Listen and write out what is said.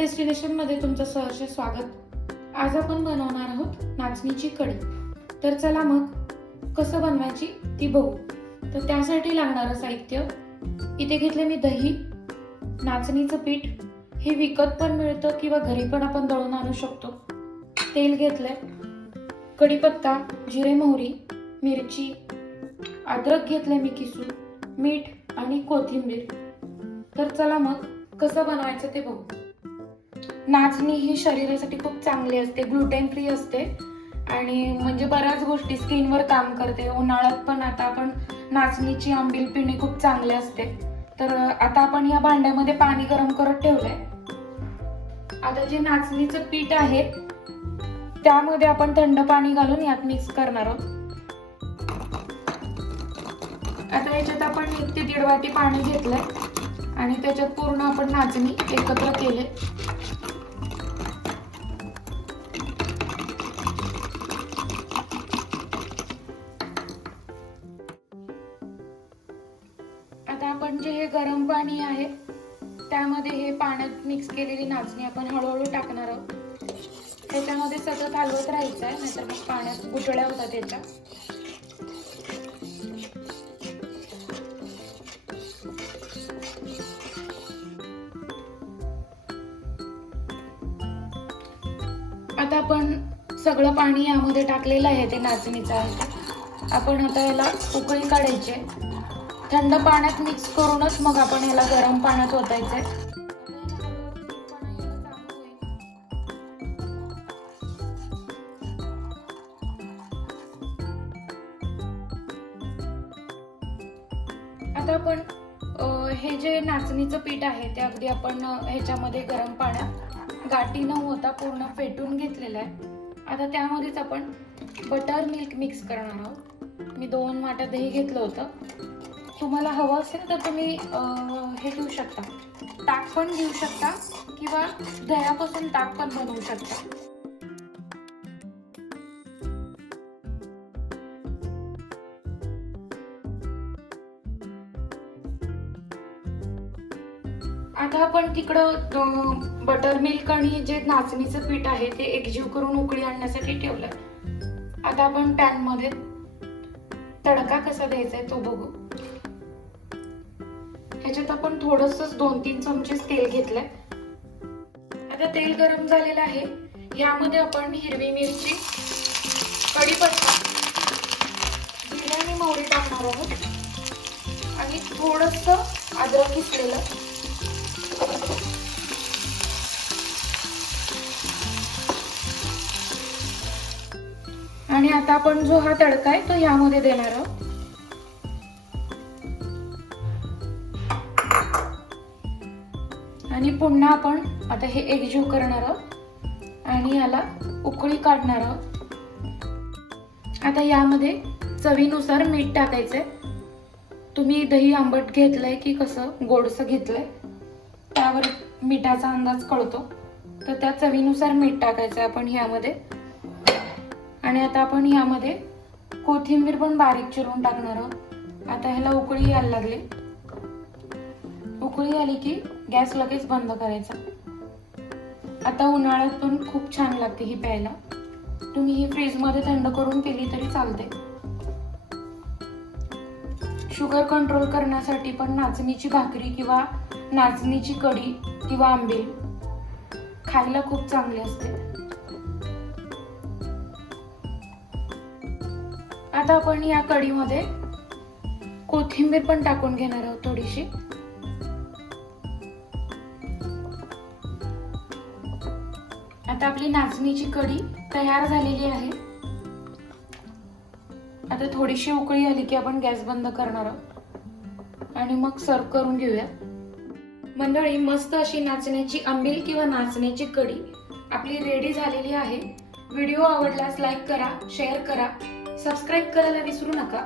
Destination मध्ये तुमचं सहर्ष स्वागत। आज आपण बनवणार आहोत नाचणीची कढी। तर चला मग कसं बनवायची ती बघू। तर त्यासाठी लागणारं साहित्य इथे घेतले मी दही, नाचणीचं पीठ, हे विकत पण मिळतं किंवा घरी पण आपण दळून आणू शकतो। तेल घेतलंय, कढीपत्ता, जिरे मोहरी, मिरची, अद्रक घेतलंय मी किसून, मीठ आणि कोथिंबीर। तर चला मग कसं बनवायचं ते बघू। नाचणी ही शरीरासाठी खूप चांगली असते, ग्लुटेन फ्री असते आणि म्हणजे बऱ्याच गोष्टी स्किनवर काम करते। उन्हाळ्यात पण आता आपण नाचणीची आंबील पिणे खूप चांगले असते। तर आता आपण या भांड्यामध्ये पाणी गरम करत ठेवलंय। आता जे नाचणीचं पीठ आहे त्यामध्ये आपण थंड पाणी घालून यात मिक्स करणार आहोत। आता याच्यात आपण 1 ते 1.5 वाटी पाणी घेतलंय आणि त्याच्यात पूर्ण आपण नाचणी एकत्र केले। आता आपण जे हे गरम पाणी आहे त्यामध्ये हे पाण्यात मिक्स केलेली नाचणी आपण हळूहळू टाकणार आहोत। त्याच्यामध्ये सतत हलवत राहायचं आहे, नाहीतर मग पाण्यात गुठळ्या होतात त्याच्या। आता आपण सगळं पाणी यामध्ये टाकलेलं आहे, ते नाचणीचं आहे। आपण आता याला उकळी काढायची आहे। थंड पाण्यात मिक्स करूनच मग आपण याला गरम पाण्यात ओतायचंय। आता आपण हे जे नाचणीचं पीठ आहे ते अगदी आपण ह्याच्यामध्ये गरम पाण्यात गाठी न होता पूर्ण फेटून घेतलेलं आहे। आता त्यामध्येच आपण बटर मिल्क मिक्स करणार आहोत। मी 2 वाट्या दही घेतलं होतं। तुम्हाला हवं असेल तर तुम्ही हे घेऊ शकता, ताक पण घेऊ शकता किंवा दह्यापासून ताक पण बनवू शकता। आता आपण तिकडं बटर मिल्क आणि जे नाचणीचं पीठ आहे ते एकजीव करून उकळी आणण्यासाठी ठेवलंय। आता आपण पॅन मध्ये तडका कसा द्यायचा आहे तो बघू। ह्याच्यात आपण थोडंसं 2-3 चमचे तेल घेतलंय। आता तेल गरम झालेलं आहे, यामध्ये आपण हिरवी मिरची, कढीपत्ता, जिरे आणि मोहरी टाकणार आहोत आणि थोडंसं अद्रक किसलेलं। आणि आता आपण जो हा तडका आहे तो यामध्ये देणार आहोत। आणि पुन्हा आपण आता हे एकजीव करणार आहोत आणि याला उकळी काढणार आहोत। आता यामध्ये चवीनुसार मीठ टाकायचंय। तुम्ही दही आंबट घेतलंय की कसं गोडसं घेतलंय त्यावर मिठाचा अंदाज कळतो, तर त्या चवीनुसार मीठ टाकायचंय आपण यामध्ये। आणि आता आपण यामध्ये कोथिंबीर पण बारीक चिरून टाकणार आहोत। आता ह्याला उकळी यायला लागली, उकळी आली की गॅस लगेच बंद करायचा। आता उन्हाळ्यात पण खूप छान लागते ही प्यायला। तुम्ही ही फ्रीज मध्ये थंड करून पिली तरी चालते। शुगर कंट्रोल करण्यासाठी पण नाचणीची भाकरी किंवा नाचणीची कढी किंवा आंबील खायला खूप चांगली असते। आता आपण या कढीमध्ये कोथिंबीर पण टाकून घेणार आहोत थोडीशी। आता आपली नाचणीची कढी तयार झालेली आहे। आता थोडीशी उकळी आली की आपण गॅस बंद करणार आहोत आणि मग सर्व करून घेऊया। मंडळी, मस्त अशी नाचण्याची आंबील किंवा नाचण्याची कढी आपली रेडी झालेली आहे। व्हिडिओ आवडल्यास लाईक करा, शेअर करा, सबस्क्राईब करायला विसरू नका।